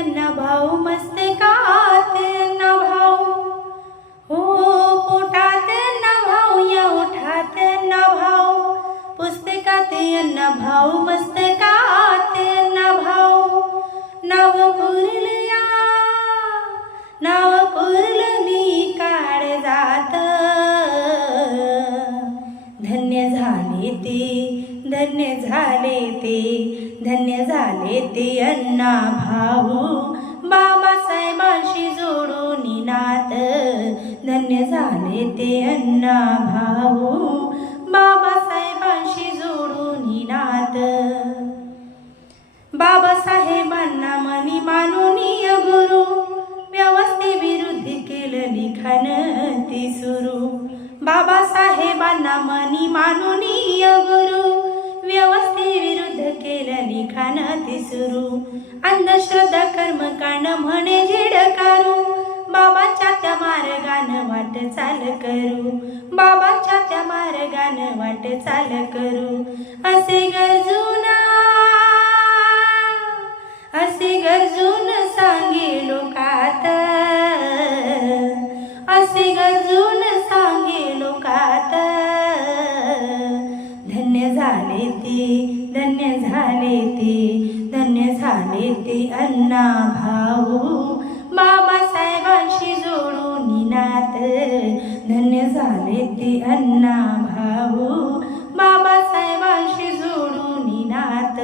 अण्णा भाऊ मस्तकात अण्णा भाऊ. हो पोटात अण्णा भाऊ या ओठात अण्णा भाऊ. पुस्तकात अण्णा भाऊ मस्तकात अण्णा भाऊ. नाव पुरलया नाव धन्य ते अण्णा भाऊ. बाबासाहेबांशी जोडून नात धन्य झाले ते अण्णा भाऊ. बाबासाहेबांशी जोडून नात बाबासाहेबांना मनी माननीय गुरु. व्यवस्थेविरुद्ध केलं लिखाण ते सुरू. बाबासाहेबांना मनी माननीय अंधश्रद्धा कर्मकांड म्हणे झिडकारू बाबाच्या त्या मार्गानं वाट चाल करू. बाबाच्या त्या मार्गानं वाट चाल करू. असे गरजूना असे गरजून सांगे लोकात. असे गरजून सांगे लोकात. धन्य झाले ते धन्य झाले ते. भेटी अण्णा भाऊ. बाबासाहेबांशी जोडून नात धन्य झाले ते अण्णा भाऊ. बाबासाहेबांशी जोडून नात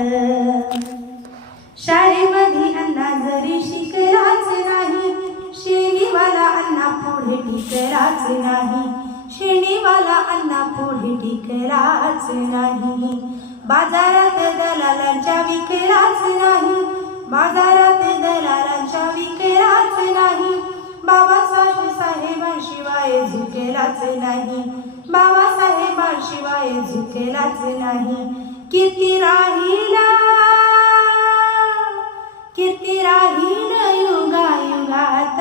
शाळेमध्ये अण्णा जरी शिकलाच नाही शेणीवाला अण्णा पुढे टिकराच नाही. शेणीवाला अण्णा पुढे टिकराच नाही. बाजारात दलालांच्या विकलाच नाही. बाजारात दलालांच्या विकेलाच नाही. बाबासाहेब साहेबांशिवाय झुकेलाच नाही. बाबासाहेबांशिवाय झुकेलाच नाही. किती राहिला कीर्ती राहील युगा युगात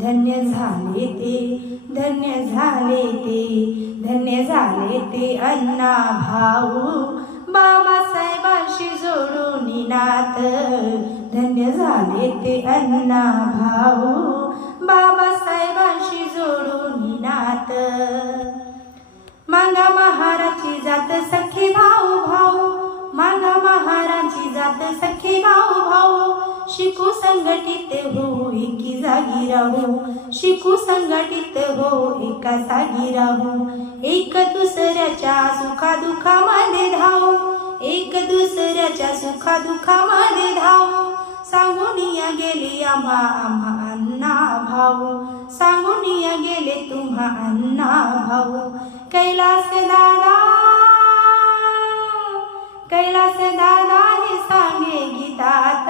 धन्य झाले ते धन्य झाले ते धन्य झाले ते अण्णा भाऊ. बाबासाहेबांशी जोडून नात धन्य झाले ते अण्णा भाऊ. बाबासाहेबांशी जोडून नात मांगा महाराज शिकू संघटित हो एकी जागी राहू. शिकू संघटित हो एका जागी राहू. एक दुसऱ्याच्या सुखा सुखादुखामध्ये धावू. एक दुसऱ्याच्या सुखादुखामध्ये धाव. सांगून या गेले आम्हा आम्हा अण्णा भाऊ. सांगून या गेले तुम्हा अण्णा भाऊ. कैलास दादा कैलास दादा हे सांगे गीतात.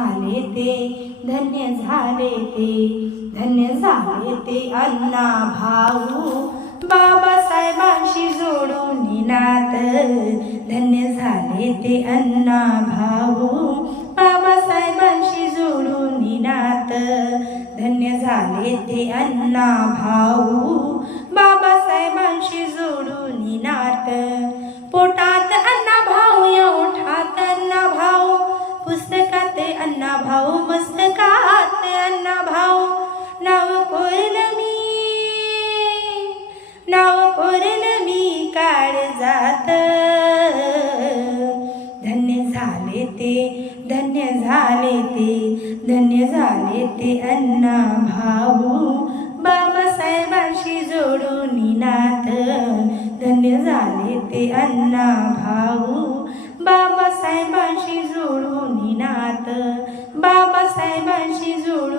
झाले ते धन्य झाले ते धन्य झाले ते अण्णा भाऊ. बाबासाहेबांशी जोडून नात धन्य झाले ते अण्णा भाऊ. बाबासाहेबांशी जोडून नात धन्य झाले ते अण्णा भाऊ. बाबासाहेबांशी जोडून नात पोटात ते धन्य झाले ते धन्य झाले ते अण्णा भाऊ. बाबासाहेबांशी जोडून नात धन्य झाले ते अण्णा भाऊ. बाबासाहेबांशी जोडून नात बाबासाहेबांशी जोडून